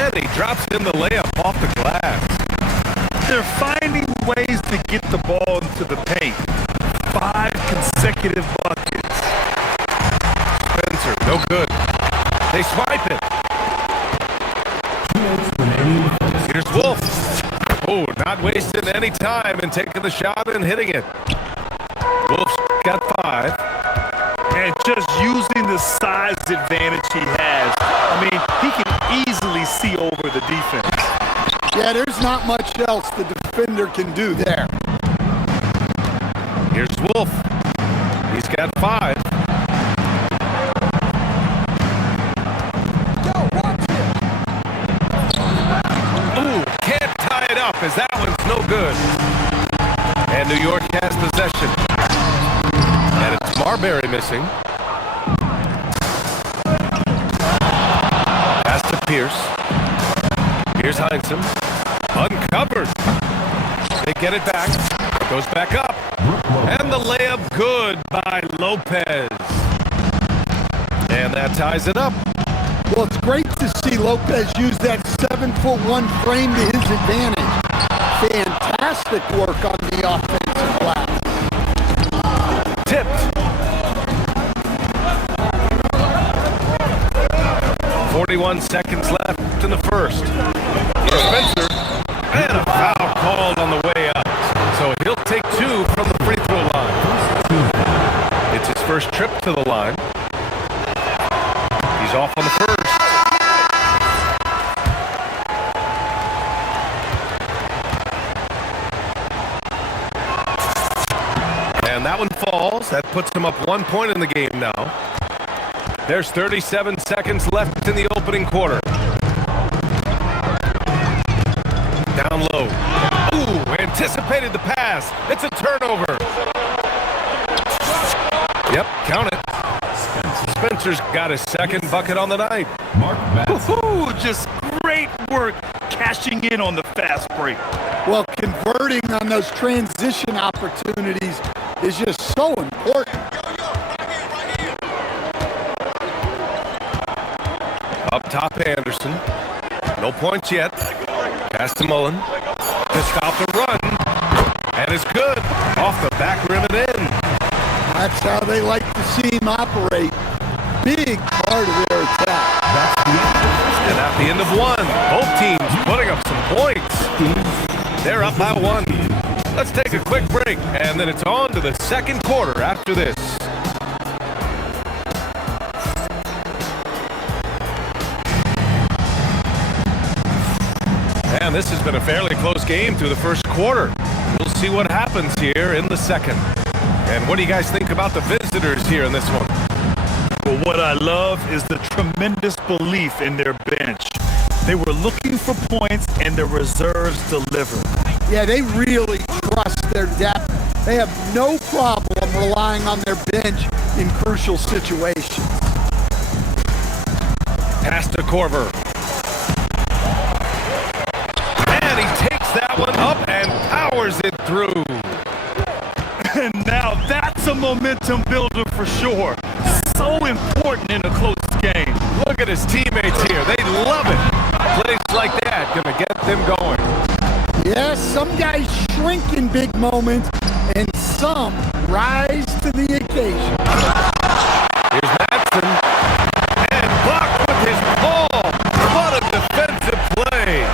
And he drops in the layup off the glass. They're finding ways to get the ball into the paint. 5 consecutive buckets. Spencer, no good. They swipe it. Here's Wolf. Oh, not wasting any time and taking the shot and hitting it. Wolf's got 5. And just using the size advantage he has. I mean, he can easily see over the defense. Yeah, there's not much else the defender can do there. Here's Wolf. He's got 5. Ooh, can't tie it up as that one's no good. And New York has possession. And it's Marbury missing. Pass to Pierce. Here's Heinsohn. Uncovered. They get it back. Goes back up. And the layup good by Lopez. And that ties it up. Well, it's great to see Lopez use that 7'1" frame to his advantage. Fantastic work on the offensive glass. Tipped. 41 seconds left in the first. Here's Spencer. And a foul called on the way up. So he'll take 2 from the free throw line. It's his first trip to the line. He's off on the first. And that one falls. That puts him up 1 point in the game now. There's 37 seconds left in the opening quarter. Down low. Ooh, anticipated the pass. It's a turnover. Yep, count it. Spencer's got his second bucket on the night. Woo-hoo, just great work cashing in on the fast break. Well, converting on those transition opportunities is just so important. Up top, Anderson. No points yet. Pass to Mullen. To stop the run. And it's good. Off the back rim and in. That's how they like to see him operate. Big part of their attack. And at the end of one, both teams putting up some points. They're up by 1. Let's take a quick break, and then it's on to the second quarter after this. And this has been a fairly close game through the first quarter. We'll see what happens here in the second. And what do you guys think about the visitors here in this one? Well, what I love is the tremendous belief in their bench. They were looking for points, and the reserves delivered. Yeah, they really trust their depth. They have no problem relying on their bench in crucial situations. Pass to Korver. And he takes that one up and powers it through. And now that's a momentum builder for sure. So important in a close game. Look at his teammates here. They love it. Plays like that gonna get them going. Yes, some guys shrink in big moments, and some rise to the occasion. Here's Madsen. And blocked with his ball. What a defensive play.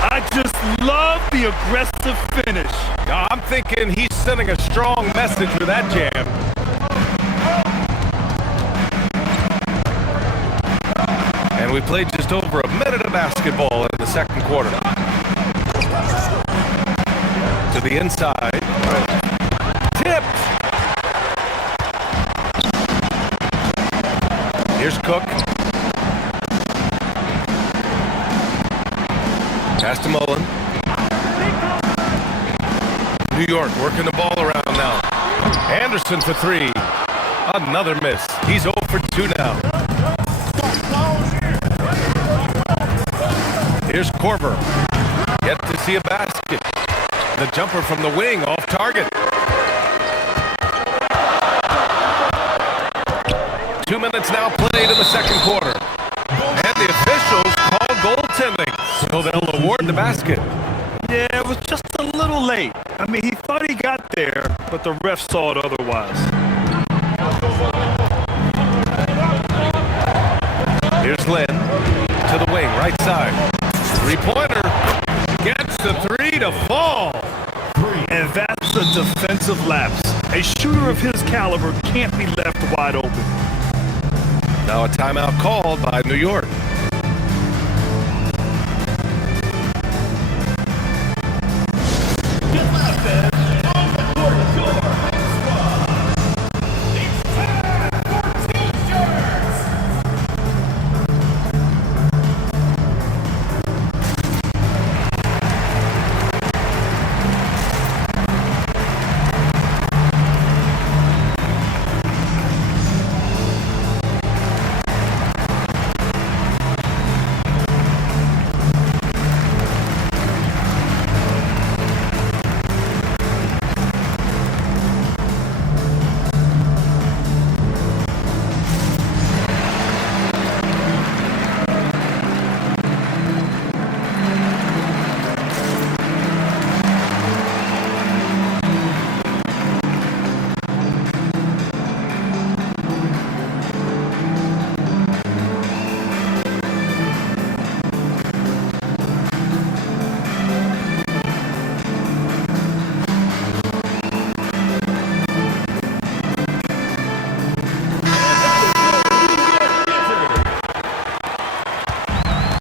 I just love the aggressive finish. I'm thinking he's sending a strong message with that jam. And we played just over a minute of basketball in the second quarter. To the inside. Tipped. Here's Cook. Pass to Mullen. New York working the ball around now. Anderson for 3. Another miss. He's 0 for 2 now. Here's Korver. Yet to see a basket. The jumper from the wing off target. 2 minutes now played in the second quarter. And the officials call goaltending. So they'll award the basket. Yeah, it was just a little late. I mean, he thought he got there, but the ref saw it otherwise. Here's Lynn to the wing, right side. Three-pointer. Gets the three to fall. And that's a defensive lapse. A shooter of his caliber can't be left wide open. Now a timeout called by New York.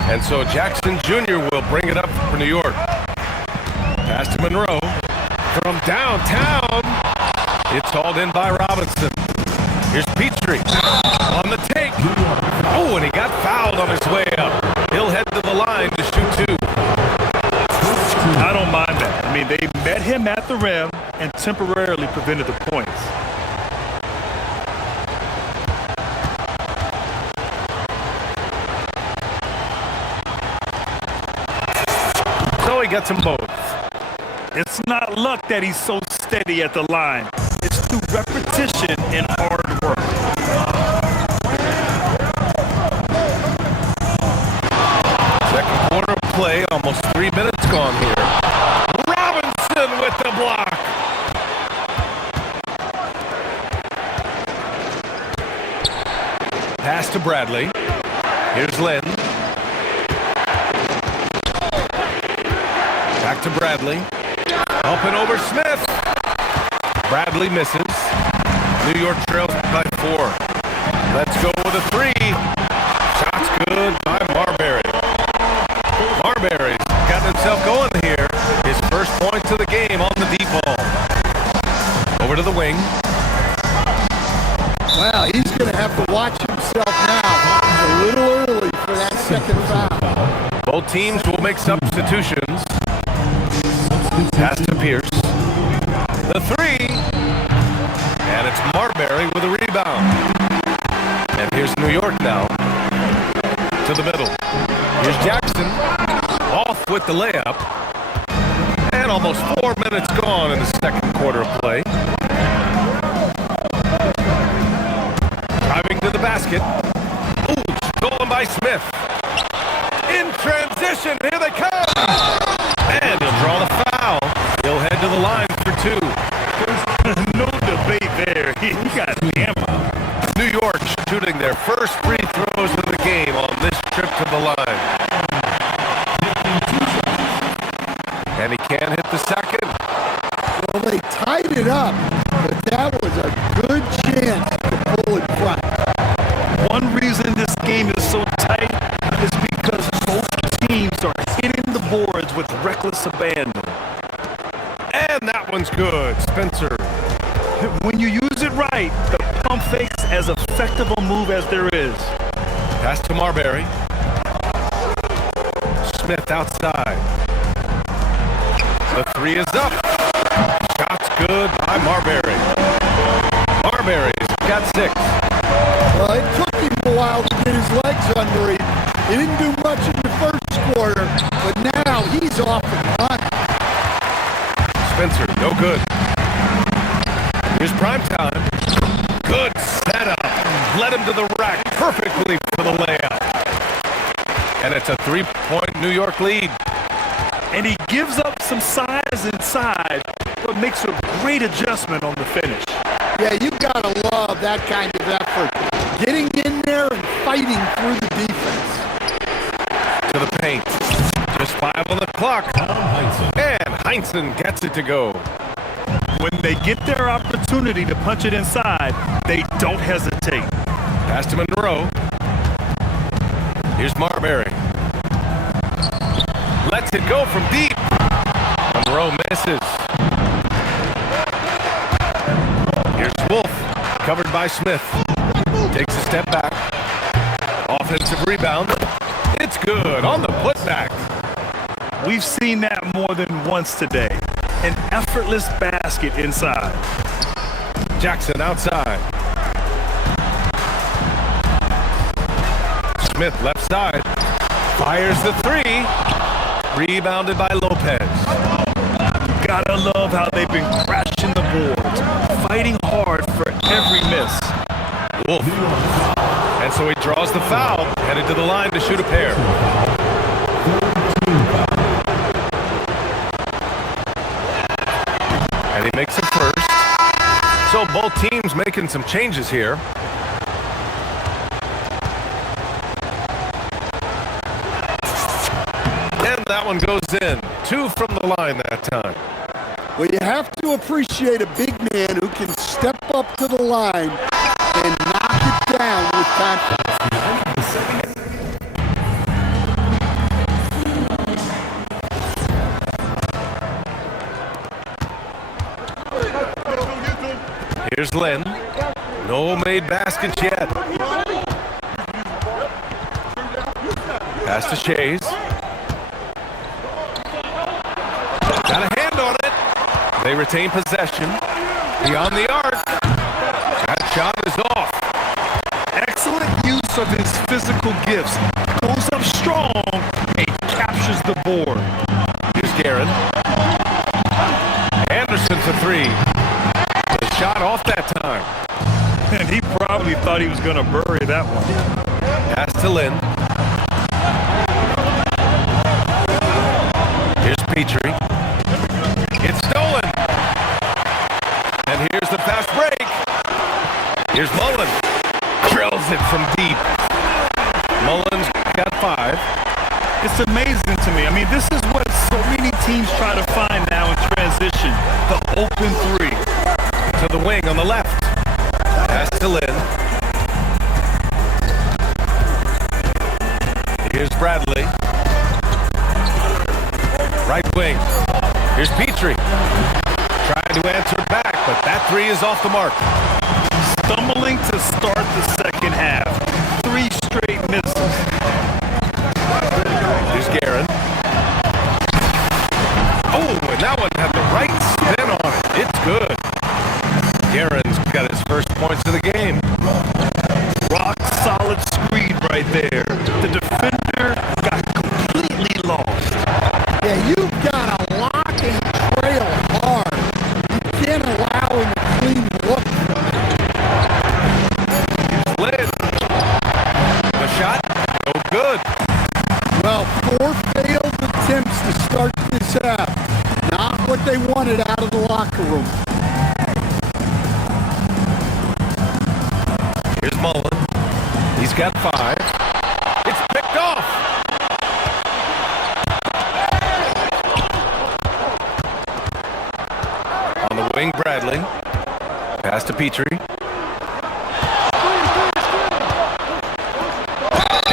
And so Jackson Jr. will bring it up for New York. Pass to Monroe. From downtown. It's hauled in by Robinson. Here's Petrie on the take. Oh, and he got fouled on his way up. He'll head to the line to shoot two. I don't mind that. I mean, they met him at the rim and temporarily prevented the points. So he gets them both. It's not luck that he's so steady at the line. It's through repetition and hard work. Second quarter of play, almost 3 minutes gone here. Robinson with the block. Pass to Bradley. Here's Lynn. Back to Bradley. Up and over Smith. Bradley misses. New York trails by 4. Let's go with a three. Shot's good by Marbury. Marbury's got himself going here. His first points of the game on the deep ball. Over to the wing. Well, he's going to have to watch himself now. He's a little early for that second foul. Both teams will make substitutions. Pass to Pierce. The three. And it's Marbury with a rebound. And here's New York now. To the middle. Here's Jackson. Off with the layup. And almost 4 minutes gone in the second quarter of play. Driving to the basket. Ooh, stolen by Smith. In transition, here they come. And he'll draw the foul. He'll head to the line for two. There's no debate there. He got hammered. New York shooting their first free throws of the game on this trip to the line. And he can't hit the second. Well, they tied it up, but that was a good chance to pull in front. One reason this game is so tight is because both teams are hitting the boards with reckless abandon. And that one's good. Spencer. When you use it right, the pump fake's as effective a move as there is. Pass to Marbury. Smith outside. The three is up. Shot's good by Marbury. Marbury's got 6. Well, it took him a while to get his legs under him. He didn't do much in the first quarter, but now he's off and running. Spencer, no good. Here's prime time. Good setup. Led him to the rack perfectly for the layup. And it's a 3 3-point New York lead. And he gives up some size inside, but makes a great adjustment on the finish. Yeah, you gotta love that kind of effort. Getting in there and fighting through the defense. To the paint. Just 5 on the clock. And Heinsohn gets it to go. When they get their opportunity to punch it inside, they don't hesitate. Pass to Monroe. Here's Marbury. Lets it go from deep. Monroe misses. Here's Wolf, covered by Smith. Takes a step back. Offensive rebound. It's good on the putback. We've seen that more than once today. An effortless basket inside. Jackson outside. Smith left side. Fires the 3. Rebounded by Lopez. Gotta love how they've been crashing the boards, fighting hard for every miss. Wolf. And so he draws the foul, headed to the line to shoot a pair. And he makes it first. So both teams making some changes here. And that one goes in. 2 from the line that time. Well, you have to appreciate a big man who can step up to the line and knock it down with confidence. Here's Lynn. No made baskets yet. Pass to Shays. Got a hand on it. They retain possession. Beyond the arc. That shot is off. Excellent use of his physical gifts. Goes up strong and captures the board. Here's Guerin. Anderson for 3. The shot off that time. And he probably thought he was going to bury that one. Pass to Lynn. Here's Petrie. It's stolen. And here's the fast break. Here's Mullen. Drills it from deep. Mullen's got 5. It's amazing to me. I mean, this is what so many teams try to find now in transition. The open 3. To the wing on the left. Pass to Lynn. Here's Bradley. Right wing. Here's Petrie. Trying to answer back, but that 3 is off the mark. Stumbling to start the second half. 3 straight misses. Here's Guerin. Oh, and that one had the right spin on it. It's good. Guerin's got his first points of the game. Rock solid screen right there. The defender got completely lost. Yeah, you've got to lock and trail hard. You can't allow him a clean look. Lynn. The shot, no good. Well, 4 failed attempts to start this half. Not what they wanted out of the locker room. Here's Mullen. He's got 5. It's picked off. On the wing, Bradley. Pass to Petrie.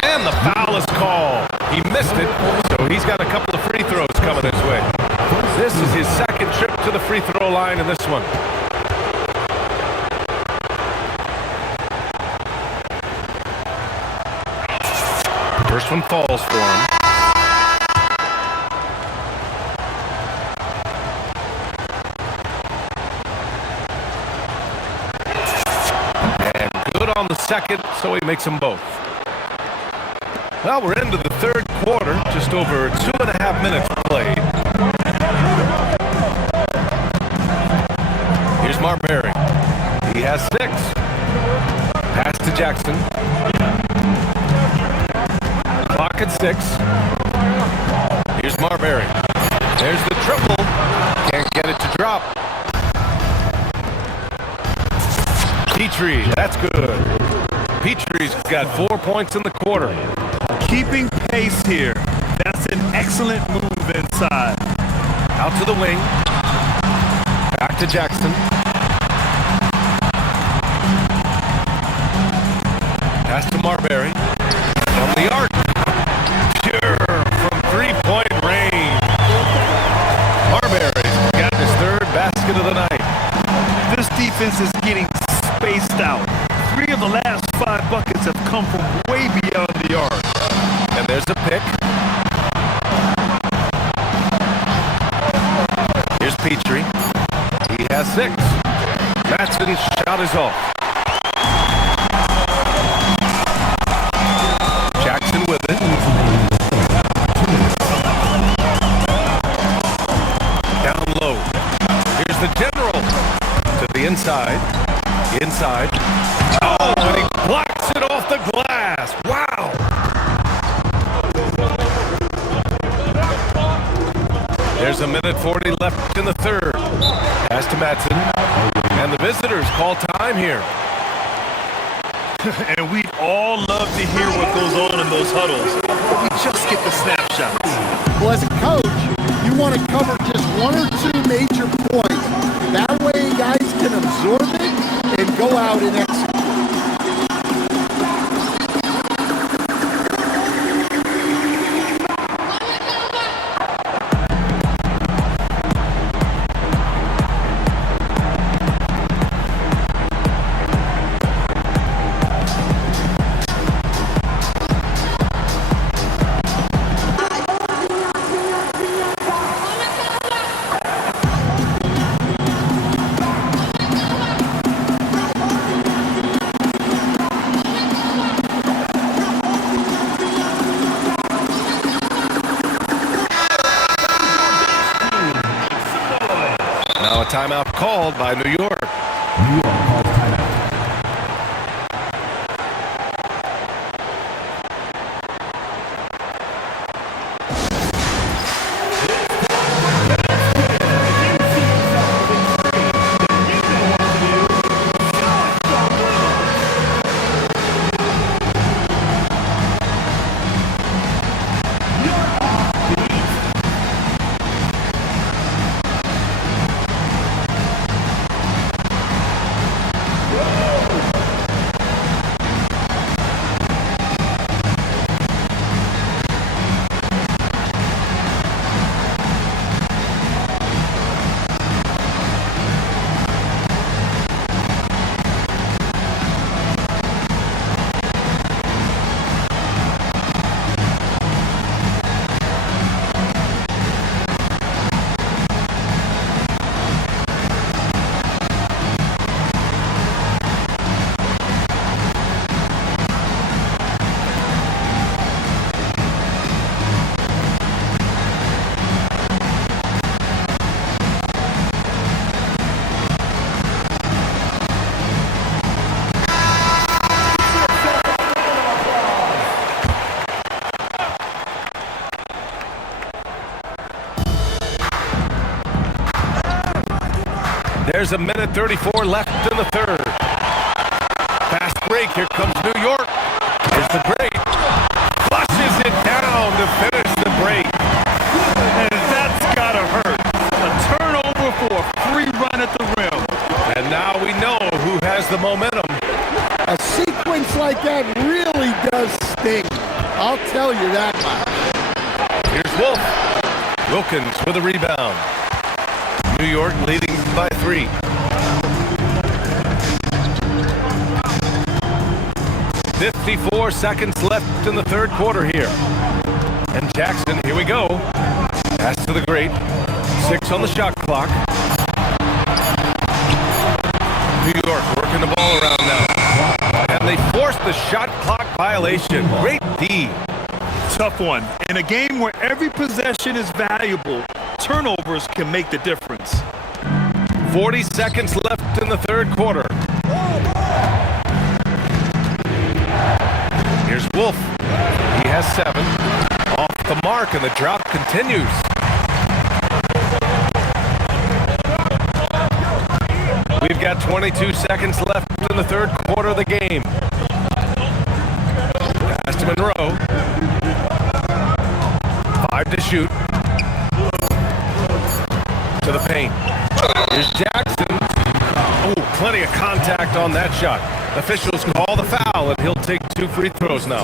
And the foul is called. He missed it, so he's got a couple of free throws coming his way. This is his second trip to the free throw line in this one. First one falls for him. And good on the second, so he makes them both. Well, we're into the third quarter, just over 2.5 minutes played. Here's Marbury. He has 6. Pass to Jackson. Clock at 6. Marbury. There's the triple. Can't get it to drop. Petrie, that's good. Petrie's got 4 points in the quarter. Keeping pace here. That's an excellent move inside. Out to the wing. Back to Jackson. Pass to Marbury. From the arc. Pure from three-point range. Marbury's got his third basket of the night. This defense is getting spaced out. 3 of the last 5 buckets have come from way beyond the arc. And there's a pick. Here's Petrie. He has 6. Matson's shot is off. Jackson with it. Down low. Here's the general. To the inside. Inside. Oh, and he blocks it off the glass. Wow. There's a minute 40 left in the third. Pass to Matson. And the visitors call time here. And we'd all love to hear what goes on in those huddles, but we just get the snapshots. Well, as a coach, you want to cover just 1 or 2 major points. That way guys can absorb it and go out and execute. Now a timeout called by New York. New York calls timeout. There's a minute 34 left in the third. Fast break. Here comes New York. Here's the break. Flushes it down to finish the break. And that's gotta hurt. A turnover for a free run at the rim. And now we know who has the momentum. A sequence like that really does sting. I'll tell you that much. Here's Wolf. Wilkins with a rebound. New York leading by 3. "54 seconds left in the third quarter here. And Jackson, here we go. Pass to the great. 6 on the shot clock. New York working the ball around now. And they force the shot clock violation. Great D. Tough one. In a game where every possession is valuable, turnovers can make the difference. 40 seconds left in the third quarter. Here's Wolf. He has 7. Off the the mark, and the drought continues. We've got 22 seconds left in the third quarter of the game. Pass to Monroe. 5 to shoot. To the paint. Here's Jackson. Oh, plenty of contact on that shot. Officials call the foul, and he'll take 2 free throws now.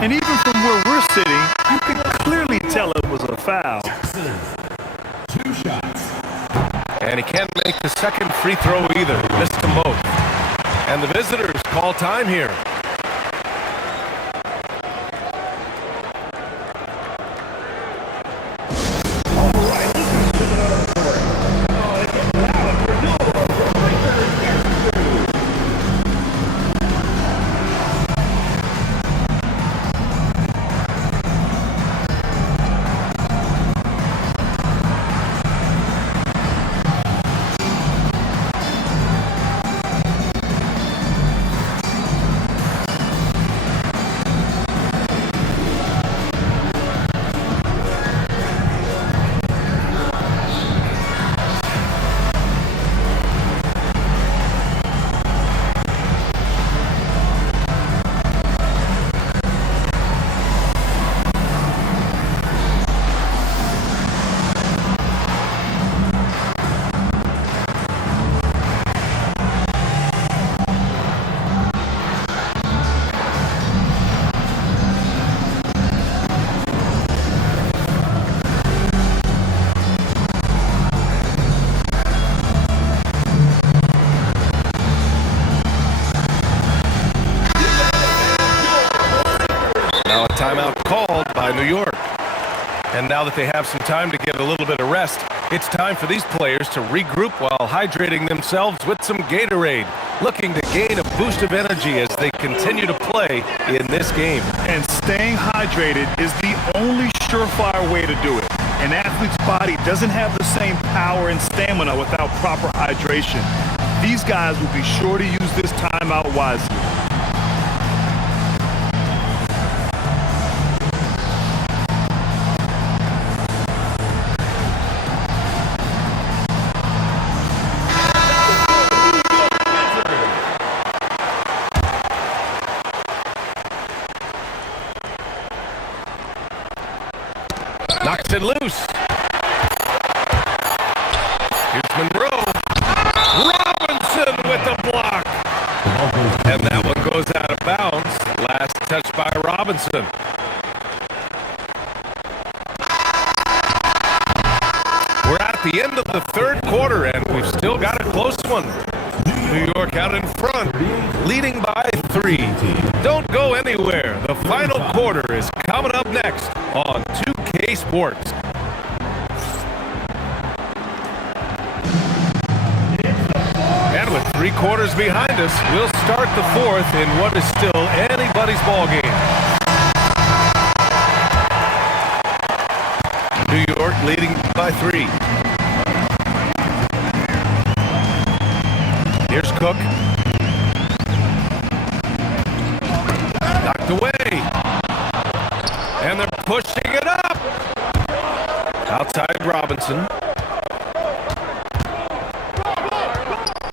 And even from where we're sitting, you can clearly tell it was a foul. 2 shots. And he can't make the second free throw either. Missed them both. And the visitors call time here. Timeout called by New York. And now that they have some time to get a little bit of rest, it's time for these players to regroup while hydrating themselves with some Gatorade, looking to gain a boost of energy as they continue to play in this game. And staying hydrated is the only surefire way to do it. An athlete's body doesn't have the same power and stamina without proper hydration. These guys will be sure to use this timeout wisely. Knocks it loose. Here's Monroe. Robinson with the block. And that one goes out of bounds. Last touch by Robinson. We're at the end of the third quarter, and we've still got a close one. New York out in front, leading by 3. Don't go anywhere. The final quarter is coming up next on 2K Sports. And with 3 quarters behind us, we'll start the fourth in what is still anybody's ball game. New York leading by 3. Here's Cook. Knocked away. And they're pushing it up. Outside Robinson.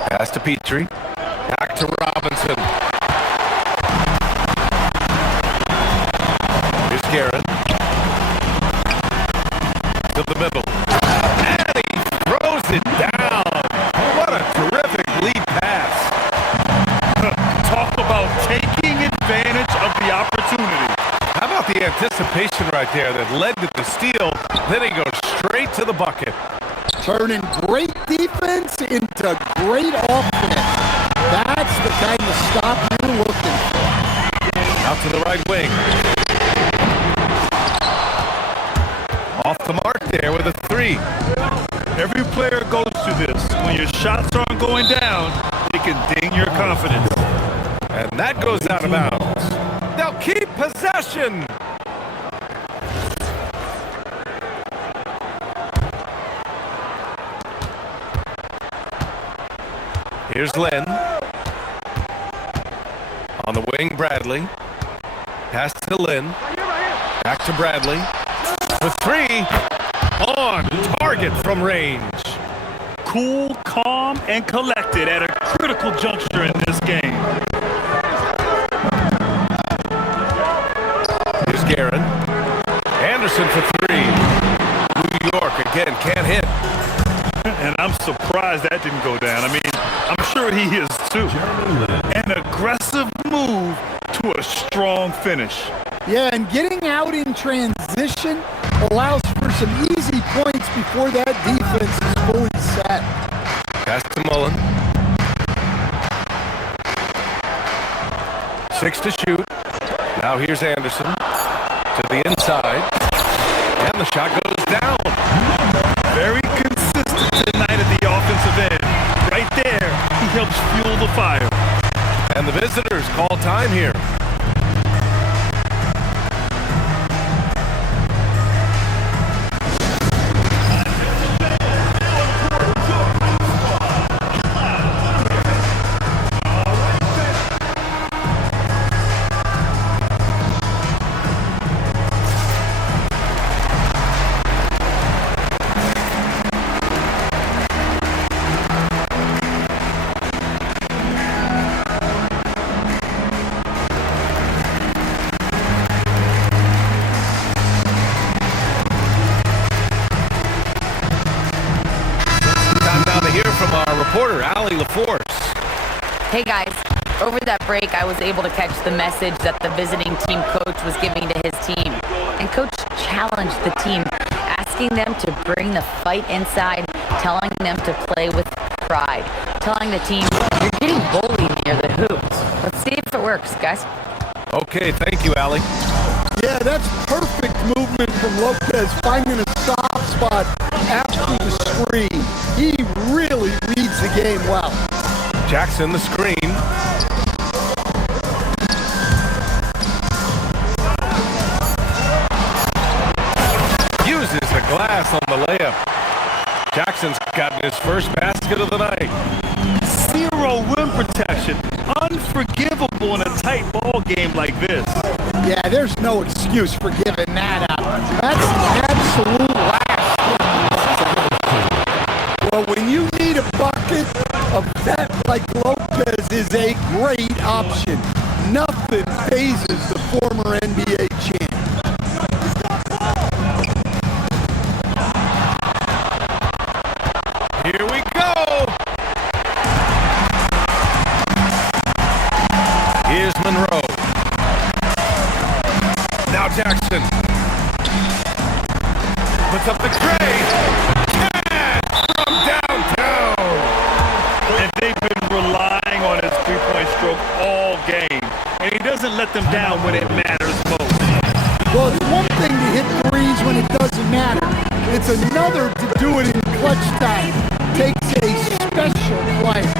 Pass to Petrie. Back to Robinson. Here's Garrett. To the middle. And he throws it down. What a terrific lead pass. Talk about taking advantage of the opportunity. How about the anticipation right there that led to the steal? Then he goes straight to the bucket. Turning great defense into great offense. That's the kind of stop you're looking for. Out to the right wing. Off the mark there with a 3. Every player goes through this. When your shots aren't going down, it can ding your confidence. And that goes out of bounds. They'll keep possession. Here's Lynn. On the wing, Bradley. Pass to Lynn. Back to Bradley. for three. On target from range. Cool, calm, and collected at a critical juncture in this game. Here's Guerin. Anderson for three. New York again can't hit. And I'm surprised that didn't go down. I mean, I'm sure he is too. An aggressive move to a strong finish. Yeah, and getting out in transition allows for some easy points before that defense is fully set. Pass to Mullen. 6 to shoot. Now here's Anderson to the inside. And the shot goes down. Very consistent tonight at the offensive end. Right there, he helps fuel the fire. And the visitors call time here. Hey guys, over that break I was able to catch the message that the visiting team coach was giving to his team. And coach challenged the team, asking them to bring the fight inside, telling them to play with pride, telling the team, you're getting bullied near the hoops. Let's see if it works, guys. Okay, thank you, Allie. Yeah, that's perfect movement from Lopez, finding a soft spot after the screen. He really reads the game well. Jackson, the screen. Uses the glass on the layup. Jackson's gotten his first basket of the night. Zero rim protection. Unforgivable in a tight ball game like this. Yeah, there's no excuse for giving that up. That's an absolute last. Well, when you need a bucket, a vet like Lopez is a great option. Nothing phases the former NBA champ. Here we go. Here's Monroe. Now Jackson. Puts up the tray. From downtown. And they've been relying on his three-point stroke all game. And he doesn't let them down when it matters most. Well, it's one thing to hit threes when it doesn't matter. It's another to do it in clutch time. Takes a special player.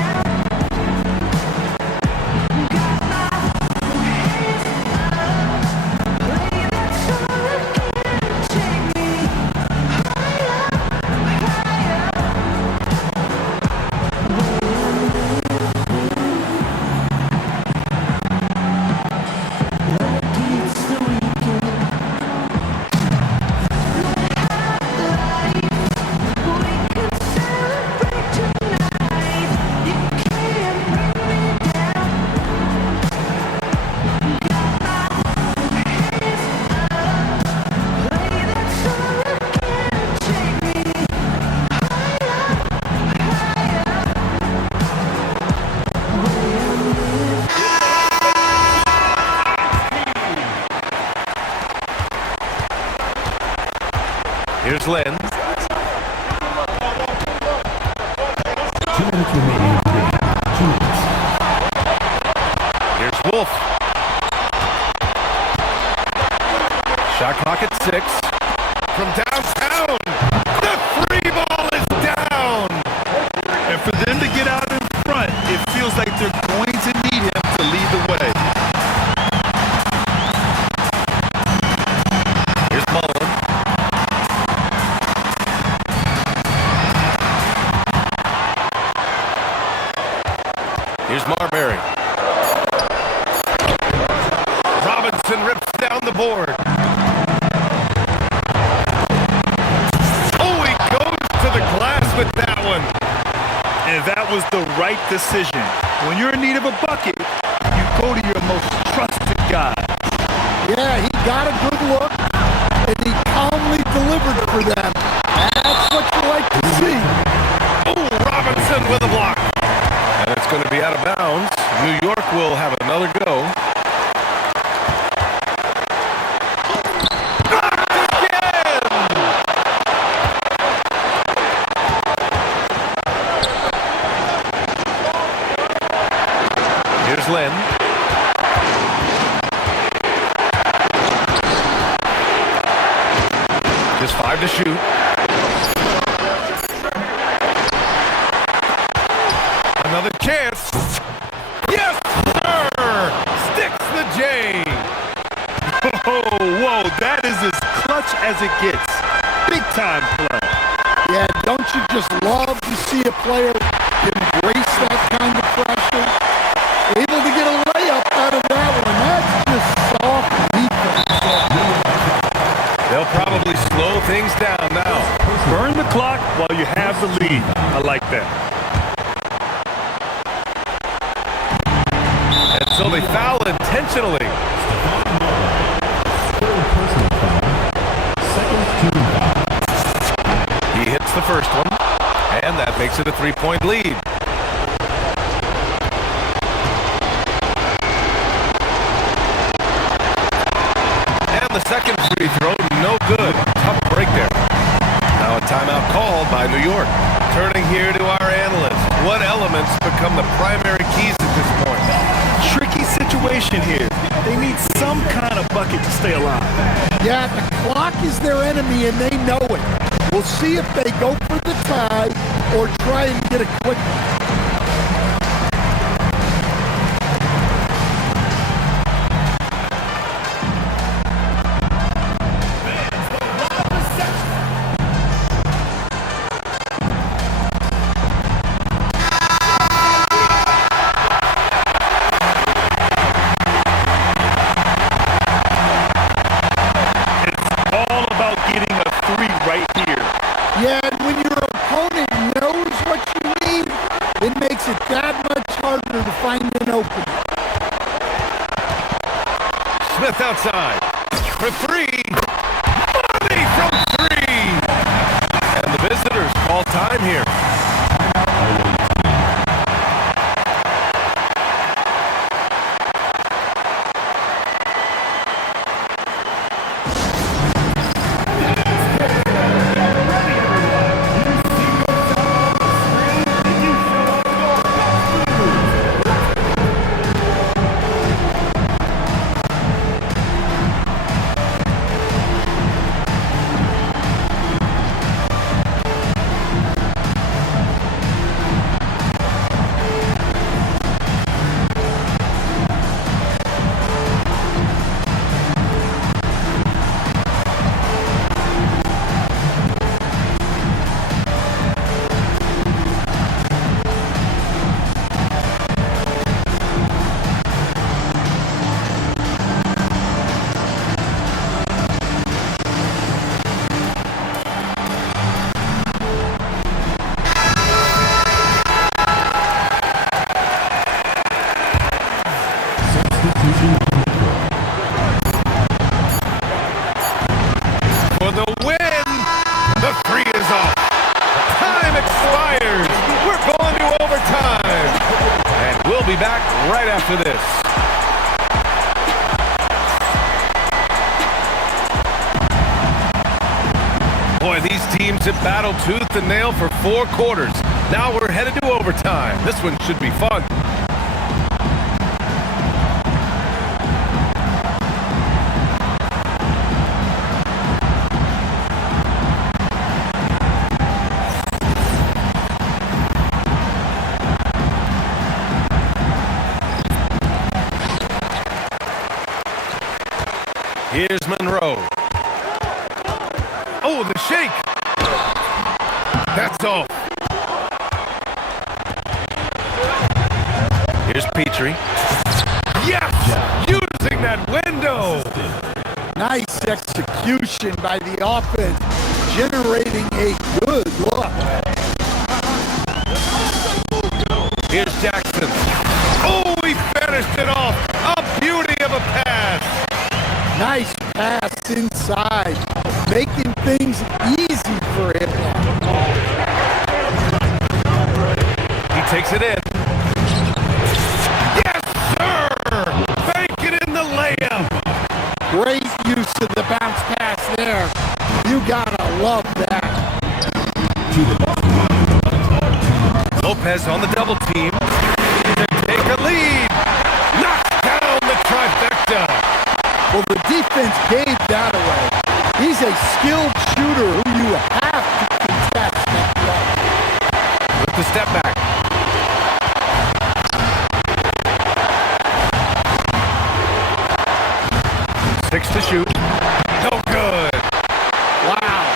Here's Lynn. 2 minutes remaining. 2 minutes. Here's Wolf. Shot clock at 6. From downtown. The free ball is down. And for them to get out in front, it feels like they're going to need him to lead the way. Here's Mullen. Here's Marbury. Robinson rips down the board. That was the right decision. When you're in need of a bucket, you go to your most trusted guy. Yeah, he got a good look, and he calmly delivered for them. That's what you like to see. Oh, Robinson with a block. And it's going to be out of bounds. New York will have another go. Here's Lynn. Just 5 to shoot. Another chance. Yes, sir! Sticks the J. Oh, whoa, that is as clutch as it gets. Big time play. Yeah, don't you just love to see a player embrace that kind of pressure? Able to get a layup out of that one. That's just soft defense. They'll probably slow things down now. Burn the clock while you have the lead. I like that. And so they foul intentionally. He hits the first one, and that makes it a 3-point lead. And the second free throw, no good. Tough break there. Now a timeout called by New York. Turning here to our analysts. What elements become the primary keys at this point? Tricky situation here. They need some kind of bucket to stay alive. Yeah, the clock is their enemy, and they know it. We'll see if they go for the tie or try and get a quick. Yeah, and when your opponent knows what you need, it makes it that much harder to find an opening. Smith outside for 3. Money from 3. And the visitors call time here. For the win! The 3 is off. Time expires. We're going to overtime. And we'll be back right after this. Boy, these teams have battled tooth and nail for 4 quarters. Now we're headed to overtime. This one should be fun. Here's Monroe. Oh, the shake. That's off. Here's Petrie. Yes! Using that window. Nice execution by the offense, generating a good look. Here's Jackson. Oh, he finished it off. A beauty of a pass. Nice pass inside, making things easy for him. He takes it in. Yes, sir! Bank it in the layup. Great use of the bounce pass there. You gotta love that. Lopez on the double team to take a lead. Knocks down the trifecta. Well, the defense gave that away. He's a skilled shooter who you have to contest that play. With the step back. 6 to shoot. No good. Wow.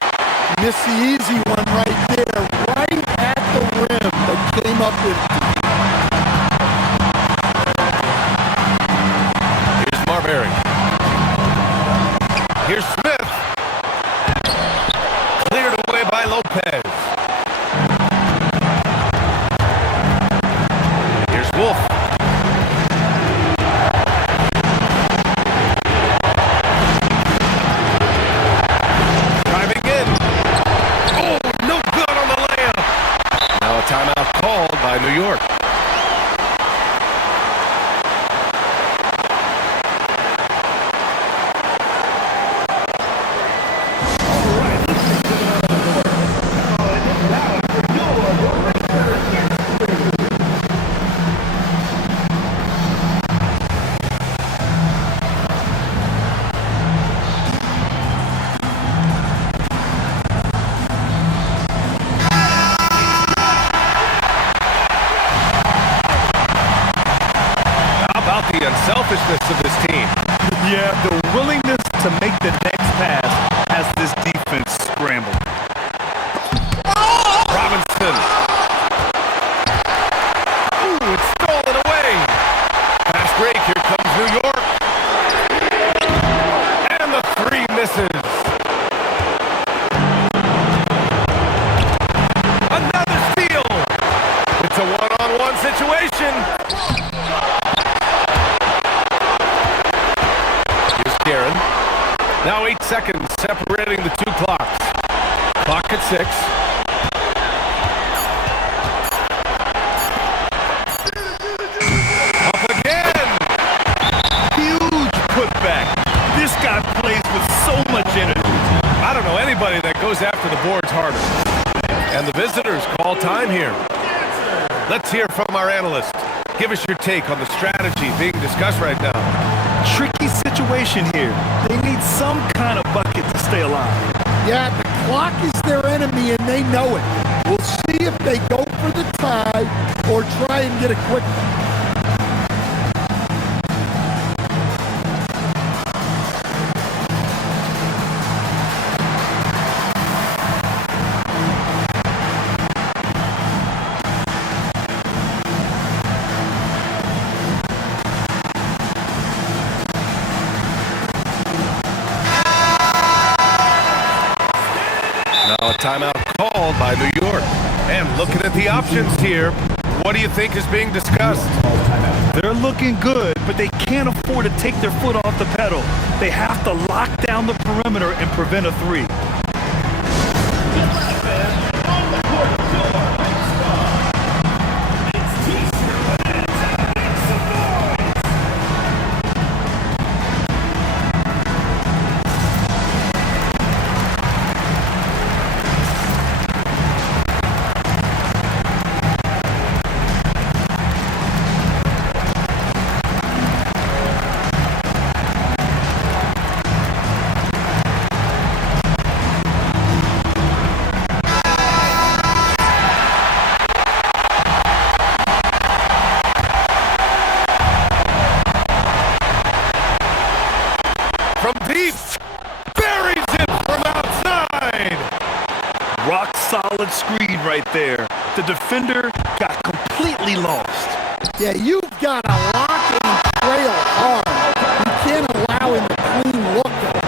Missed the easy one right there, right at the rim, but came up with. Here's Marbury. Here's Smith. Cleared away by Lopez. Here's Wolf. Driving in. Oh, no good on the layup. Now a timeout called by New York. The unselfishness of this team. Yeah, the willingness to make the next pass has this defense scrambled. Robinson. Ooh, it's stolen away. Fast break. Here comes New York. And the 3 misses. Another steal. It's a one-on-one situation. Aaron. Now 8 seconds separating the 2 clocks. Clock at 6. Up again. Huge putback. This guy plays with so much energy. I don't know anybody that goes after the boards harder. And the visitors call time here. Let's hear from our analyst. Give us your take on the strategy being discussed right now. Tricky situation here. They need some kind of bucket to stay alive. Yeah, the clock is their enemy and they know it. We'll see if they go for the tie or try and get a quick one. Now a timeout called by New York. And looking at the options here, what do you think is being discussed? They're looking good, but they can't afford to take their foot off the pedal. They have to lock down the perimeter and prevent a 3. From deep, buries it from outside. Rock solid screen right there. The defender got completely lost. Yeah, you've got to lock and trail hard. You can't allow him to clean look at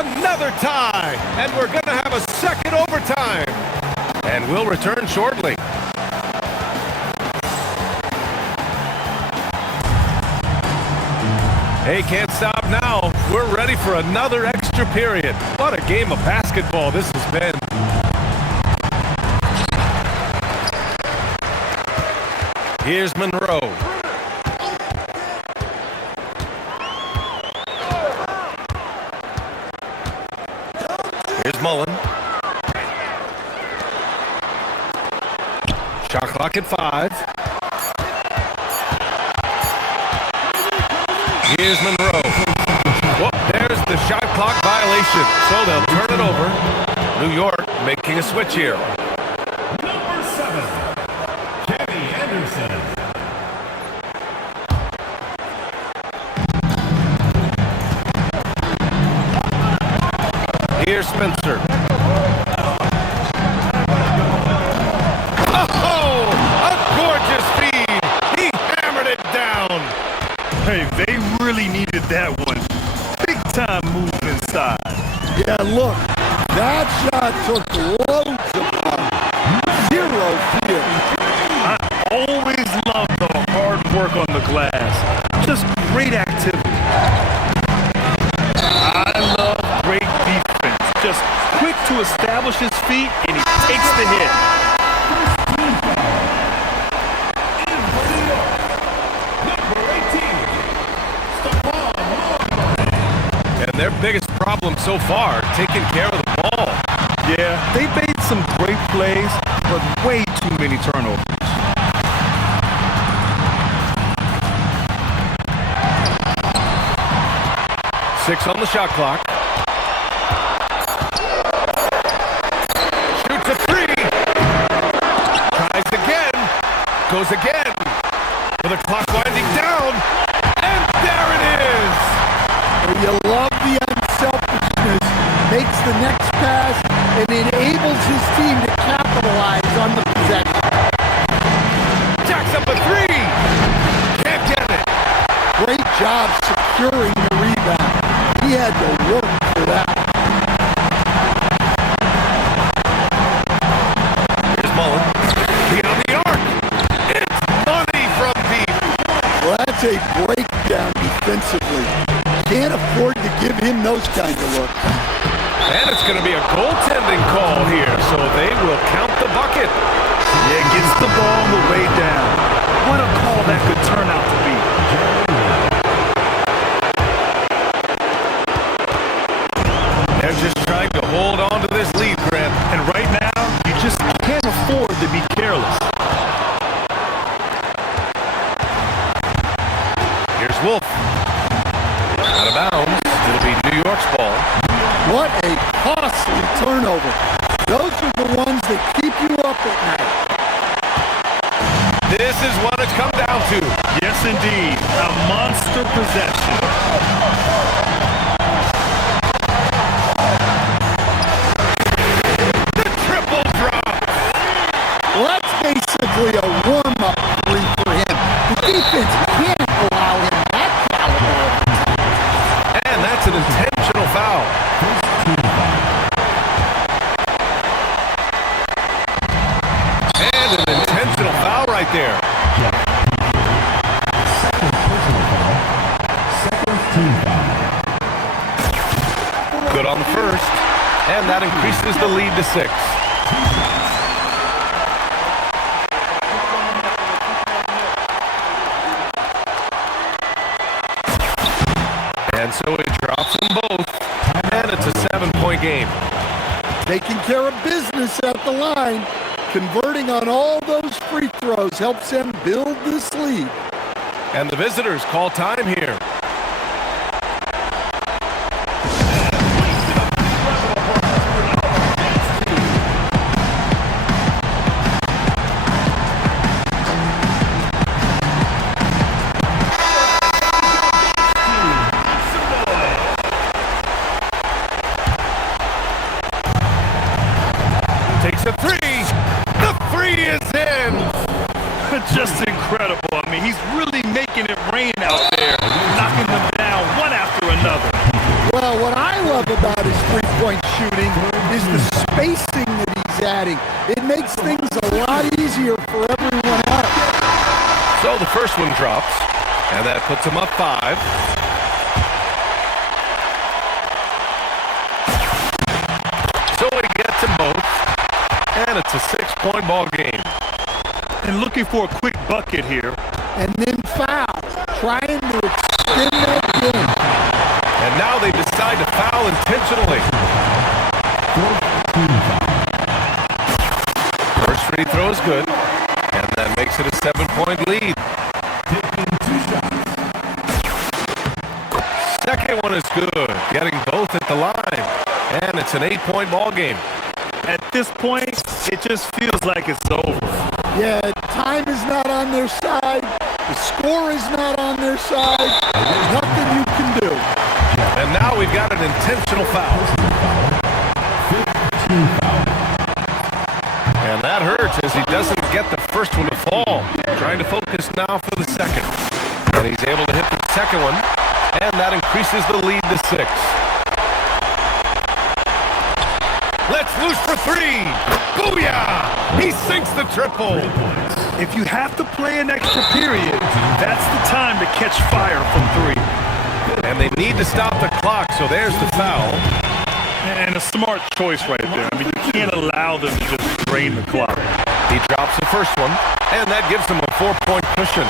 Another tie, and we're going to have a second overtime. And we'll return shortly. Hey, can't stop now. We're ready for another extra period. What a game of basketball this has been. Here's Monroe. Here's Mullen. Shot clock at 5. Here's Monroe. Whoop, there's the shot clock violation. So they'll turn it over. New York making a switch here. Number 7, Kenny Anderson. Here's Spencer. Oh, a gorgeous feed. He hammered it down. Hey, they really needed that one. Big time move inside. Yeah, look, that shot took loads of time. 0 fear. I always love the hard work on the glass. Just great activity. I love great defense. Just quick to establish his feet, and he takes the hit. And their biggest problem so far, taking care of the ball. Yeah, they made some great plays, but way too many turnovers. Six on the shot clock. Shoots a 3. Tries again. Goes again. With the clock winding down. And there it is. You love the unselfishness. Makes the next pass and enables his team to capitalize on the possession. Jacks up a 3. Can't get it. Great job securing the rebound. He had to work for that. Here's Mullen. Beyond the arc. It's money from deep. Well, that's a breakdown defensively. Can't afford to give him those kind of looks. And it's going to be a goaltending call here, so they will count the bucket. Yeah, gets the ball on the way down. What a call that could turn out to be. They're just trying to hold on to this lead, Grant. And right now, you just can't afford to be careless. Here's Wolf. Out of bounds. It'll be New York's ball. What a costly turnover. Those are the ones that keep you up at night. This is what it's come down to. Yes, indeed. A monster possession. The triple drop. Well, that's basically a warm-up 3 for him. The defense can't allow him that caliber. And that's an intentional foul. And an intentional foul right there. Good on the first. And that increases the lead to 6. And so he drops them both. And it's a 7-point game. Taking care of business at the line. Converting on all those free throws helps them build this lead. And the visitors call time here. Takes a 3. The 3 is in. Just incredible. I mean, he's really making it rain out there, knocking them down one after another. Well, what I love about his the spacing that he's adding. It makes things a lot easier for everyone else. So the first one drops, and that puts him up 5. So he gets them both, and it's a 6-point ball game. And looking for a quick bucket here. And then foul, trying to extend that game. And now they decide to foul intentionally. First free throw is good, and that makes it a 7-point lead. Second one is good, getting both at the line, and it's an 8-point ball game. At this point, it just feels like it's over. Yeah, time is not on their side. The score is not on their side. There's nothing you can do. And now we've got an intentional foul. And that hurts as he doesn't get the first one to fall. Trying to focus now for the second. And he's able to hit the second one. And that increases the lead to 6. Let's loose for 3. Booyah! He sinks the triple. If you have to play an extra period, that's the time to catch fire from 3. And they need to stop the clock, so there's the foul. And a smart choice right there. I mean, you can't allow them to just drain the clock. He drops the first one, and that gives them a 4-point cushion.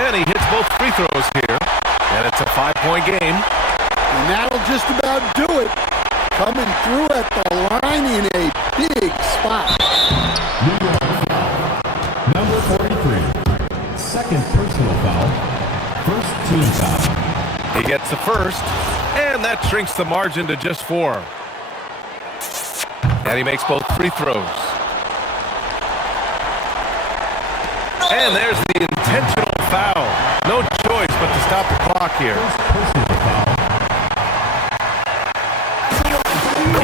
And he hits both free throws here, and it's a 5-point game. And that'll just about do it. Coming through at the line in a big spot. Number 43. Second personal foul. First team foul. He gets the first, and that shrinks the margin to just 4. And he makes both free throws. And there's the intentional foul. No choice but to stop the clock here. Personal foul.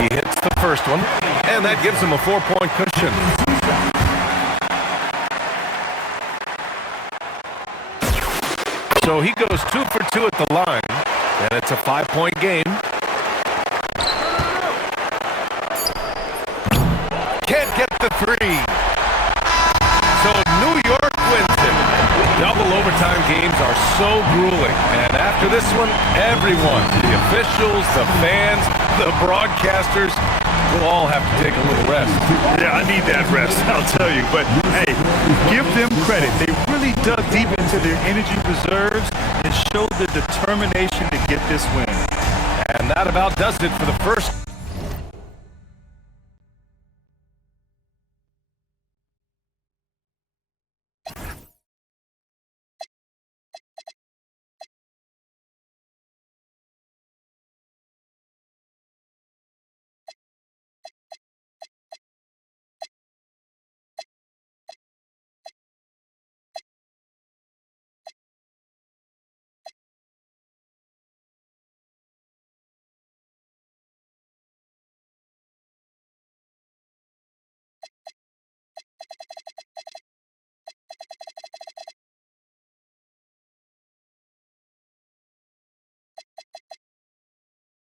He hits the first one, and that gives him a 4-point cushion. So he goes 2 for 2 at the line, and it's a 5-point game. Can't get the 3. So New York wins it. Double overtime games are so grueling, and after this one, everyone, the officials, the fans, the broadcasters, will all have to take a little rest. Yeah, I need that rest, I'll tell you. But, hey, give them credit. They really dug deep into their energy reserves and showed the determination to get this win. And that about does it for the first